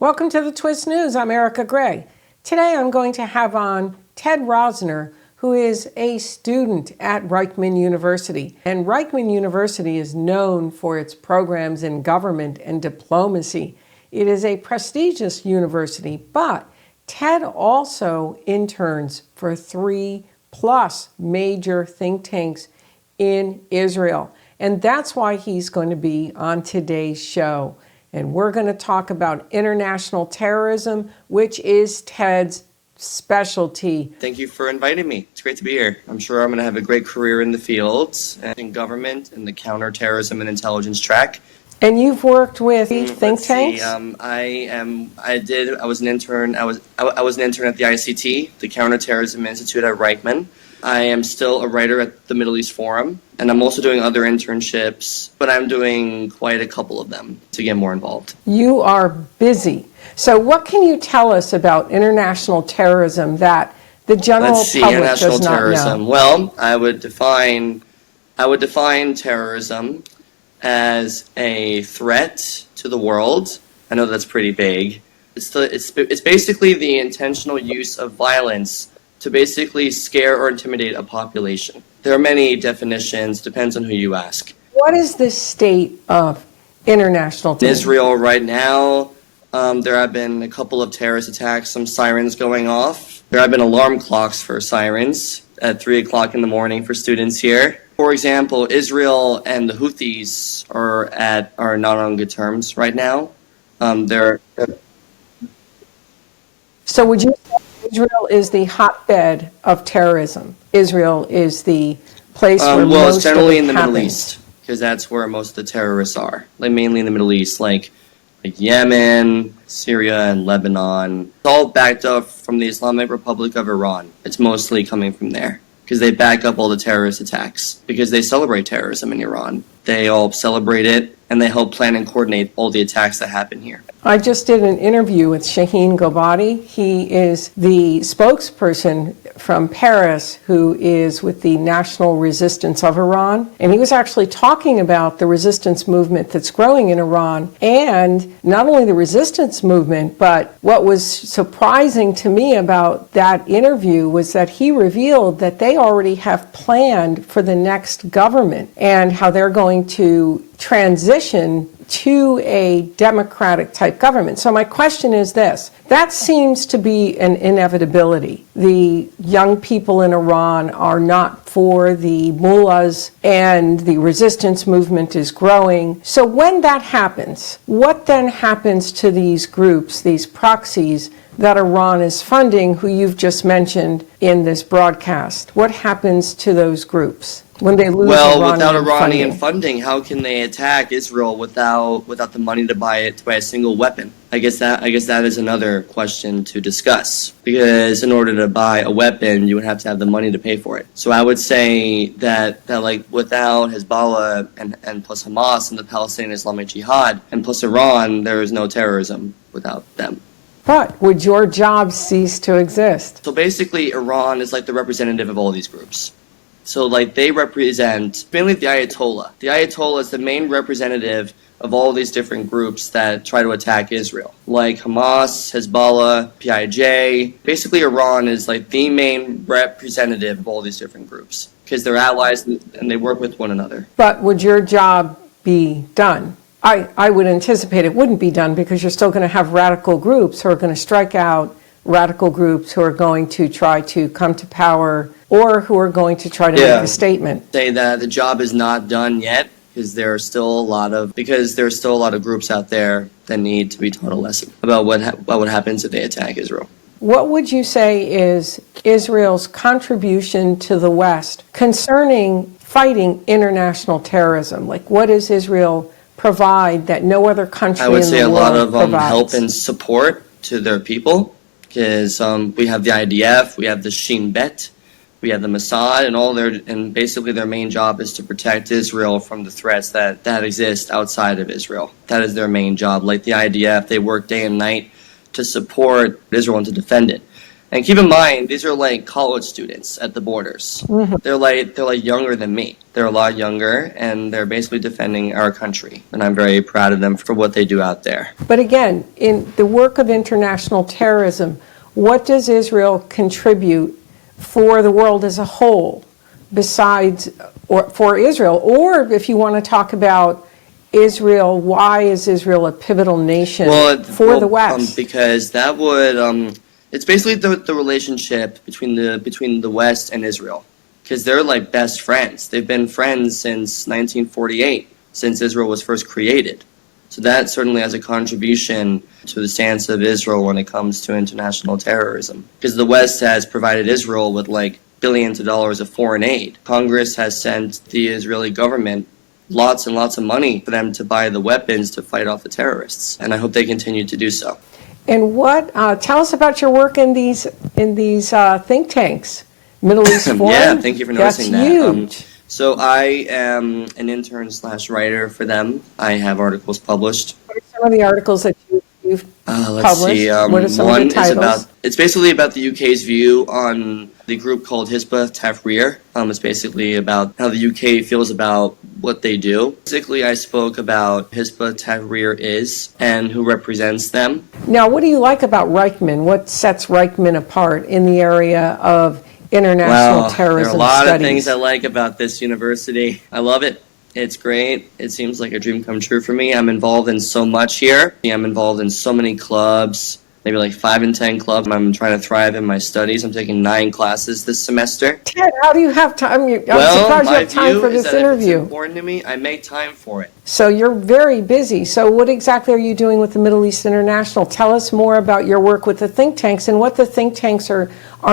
Welcome to the Twist News. I'm Erika Grey. Today I'm going to have on Ted Rosner, who is a student at Reichman University. And Reichman University is known for its programs in government and diplomacy. It is a prestigious university, but Ted also interns for 3+ major think tanks in Israel. And that's why he's going to be on today's show. And we're going to talk about international terrorism, which is Ted's specialty. Thank you for inviting me. It's great to be here. I'm sure I'm going to have a great career in the fields, in government, in the counterterrorism and intelligence track. And you've worked with think tanks? I was an intern. I was an intern at the ICT, the Counterterrorism Institute at Reichman. I am still a writer at the Middle East Forum, and I'm also doing other internships, but I'm doing quite a couple of them to get more involved. You are busy. So what can you tell us about international terrorism that the general public does not know? Well, I would define terrorism as a threat to the world. I know that's pretty vague. It's basically the intentional use of violence to basically scare or intimidate a population. There are many definitions, depends on who you ask. What is the state of international terrorism? In Israel right now, there have been a couple of terrorist attacks, some sirens going off. There have been alarm clocks for sirens at 3 o'clock in the morning for students here. For example, Israel and the Houthis are not on good terms right now. So would you say Israel is the hotbed of terrorism? Israel is the place where most of it happens? Well, it's generally in the Middle East, because that's where most of the terrorists are. Like mainly in the Middle East, like Yemen, Syria, and Lebanon. It's all backed up from the Islamic Republic of Iran. It's mostly coming from there, because they back up all the terrorist attacks, because they celebrate terrorism in Iran. They all celebrate it, and they help plan and coordinate all the attacks that happen here. I just did an interview with Shaheen Gobadi. He is the spokesperson from Paris who is with the National Resistance of Iran. And he was actually talking about the resistance movement that's growing in Iran. And not only the resistance movement, but what was surprising to me about that interview was that he revealed that they already have planned for the next government and how they're going to transition to a democratic type government. So my question is this: that seems to be an inevitability. The young people in Iran are not for the mullahs, and the resistance movement is growing. So when that happens, what then happens to these groups, these proxies that Iran is funding, who you've just mentioned in this broadcast? What happens to those groups when they lose without Iranian funding, how can they attack Israel without the money to buy a single weapon? I guess that is another question to discuss, because in order to buy a weapon, you would have to have the money to pay for it. So I would say that like without Hezbollah and plus Hamas and the Palestinian Islamic Jihad and plus Iran, there is no terrorism without them. But would your job cease to exist? So basically, Iran is like the representative of all these groups. So like they represent mainly the Ayatollah. The Ayatollah is the main representative of all these different groups that try to attack Israel, like Hamas, Hezbollah, PIJ. Basically, Iran is like the main representative of all these different groups because they're allies and they work with one another. But would your job be done? I would anticipate it wouldn't be done, because you're still going to have radical groups who are going to strike out, radical groups who are going to try to come to power, or who are going to try to make a statement. Say that the job is not done yet, because there are still a lot of groups out there that need to be taught a lesson about what happens if they attack Israel. What would you say is Israel's contribution to the West concerning fighting international terrorism? Like, what does Israel provide that no other country in the world provides? I would say a lot of help and support to their people, because we have the IDF, we have the Shin Bet, we have the Mossad, and basically their main job is to protect Israel from the threats that exist outside of Israel. That is their main job. Like the IDF, they work day and night to support Israel and to defend it. And keep in mind, these are like college students at the borders. They're like younger than me. They're a lot younger, and they're basically defending our country. And I'm very proud of them for what they do out there. But again, in the work of international terrorism, what does Israel contribute for the world as a whole, besides, or for Israel? Or if you want to talk about Israel, why is Israel a pivotal nation for the West? Because that would, it's basically the relationship between the West and Israel. Because they're like best friends. They've been friends since 1948, since Israel was first created. So that certainly has a contribution to the stance of Israel when it comes to international terrorism. Because the West has provided Israel with like billions of dollars of foreign aid. Congress has sent the Israeli government lots and lots of money for them to buy the weapons to fight off the terrorists. And I hope they continue to do so. And tell us about your work in these think tanks, Middle East Forum. Yeah, thank you for noticing that. That's huge. So I am an intern/writer for them. I have articles published. What are some of the articles that you've Let's published? see. What are some one of the titles? is about. It's basically about the UK's view on the group called Hizbut Tahrir. It's basically about how the UK feels about what they do. Basically, I spoke about Hizbut Tahrir is and who represents them. Now, what do you like about Reichman? What sets Reichman apart in the area of international terrorism there are a lot studies? of things I like about this university. I love it. It's great. It seems like a dream come true for me. I'm involved in so much here. I'm involved in so many clubs, maybe like 5 and 10 clubs. I'm trying to thrive in my studies. I'm taking 9 classes this semester. Ted, how do you have time? I'm surprised you have time for this interview. If it's important to me, I make time for it. So you're very busy. So what exactly are you doing with the Middle East International? Tell us more about your work with the think tanks and what the think tanks are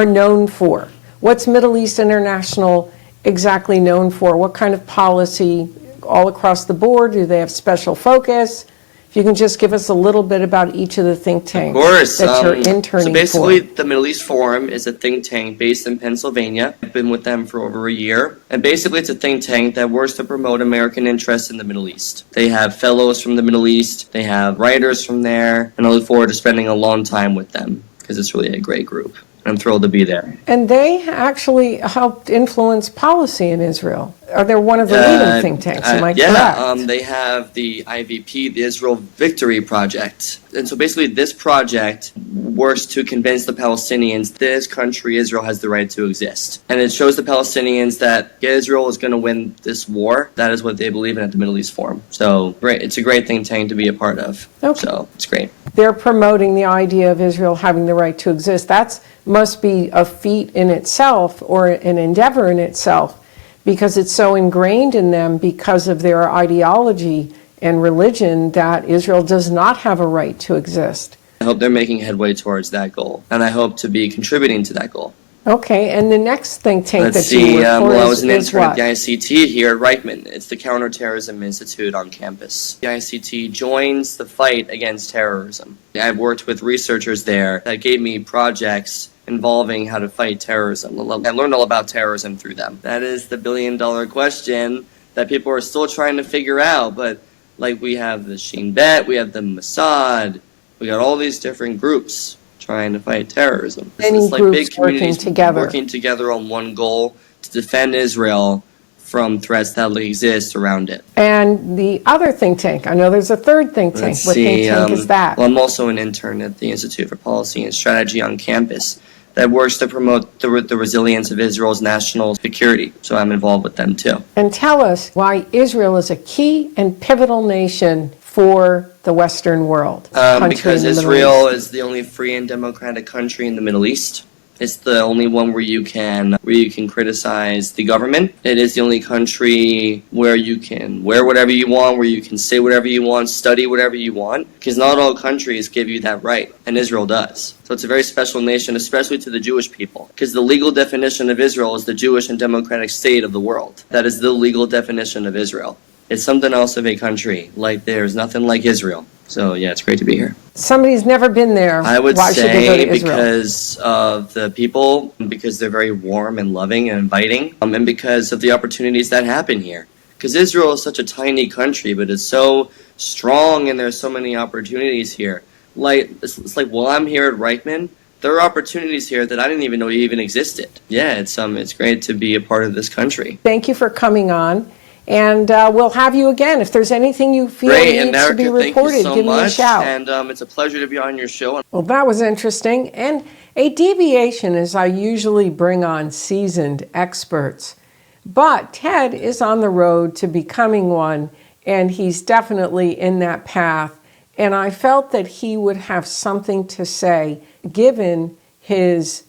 known for. What's Middle East International exactly known for? What kind of policy all across the board? Do they have special focus? If you can just give us a little bit about each of the think tanks that you're interning so basically, for. the Middle East Forum is a think tank based in Pennsylvania. I've been with them for over a year. And basically, it's a think tank that works to promote American interests in the Middle East. They have fellows from the Middle East. They have writers from there. And I look forward to spending a long time with them because it's really a great group. I'm thrilled to be there. And they actually helped influence policy in Israel. Are they one of the leading think tanks? Am I correct? Yeah, they have the IVP, the Israel Victory Project. And so basically this project works to convince the Palestinians this country, Israel, has the right to exist. And it shows the Palestinians that Israel is going to win this war. That is what they believe in at the Middle East Forum. So great. It's a great think tank to be a part of. Okay. So it's great. They're promoting the idea of Israel having the right to exist. That must be a feat in itself or an endeavor in itself, because it's so ingrained in them because of their ideology and religion that Israel does not have a right to exist. I hope they're making headway towards that goal, and I hope to be contributing to that goal. Okay, and the next think tank Let's that you work for I was an intern what? at the ICT here at Reichman. It's the Counterterrorism Institute on campus. The ICT joins the fight against terrorism. I've worked with researchers there that gave me projects involving how to fight terrorism. I learned all about terrorism through them. That is the billion-dollar question that people are still trying to figure out. But like we have the Shin Bet, we have the Mossad, we got all these different groups trying to fight terrorism. Many it's like groups big communities working together on one goal to defend Israel from threats that exist around it. And the other think tank, I know there's a third think tank. What think tank is that? Well, I'm also an intern at the Institute for Policy and Strategy on campus that works to promote the resilience of Israel's national security. So I'm involved with them too. And tell us why Israel is a key and pivotal nation for the Western world. Because Israel is the only free and democratic country in the Middle East. It's the only one where you can criticize the government. It is the only country where you can wear whatever you want, where you can say whatever you want, study whatever you want, because not all countries give you that right, and Israel does. So it's a very special nation, especially to the Jewish people, because the legal definition of Israel is the Jewish and democratic state of the world. That is the legal definition of Israel. It's something else of a country. Like there's nothing like Israel. So yeah, it's great to be here. Somebody's never been there. I would Why should they go say to Israel? because of the people, because they're very warm and loving and inviting, and because of the opportunities that happen here. Because Israel is such a tiny country, but it's so strong and there's so many opportunities here. Like it's like while I'm here at Reichman, there are opportunities here that I didn't even know even existed. Yeah, it's great to be a part of this country. Thank you for coming on. And we'll have you again. If there's anything you feel needs to be reported, give me a shout. And it's a pleasure to be on your show. Well, that was interesting. And a deviation is I usually bring on seasoned experts. But Ted is on the road to becoming one, and he's definitely in that path. And I felt that he would have something to say, given his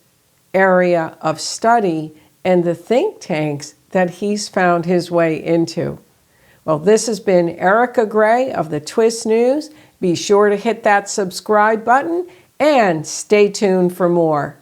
area of study and the think tanks that he's found his way into. Well, this has been Erika Grey of the Twist News. Be sure to hit that subscribe button and stay tuned for more.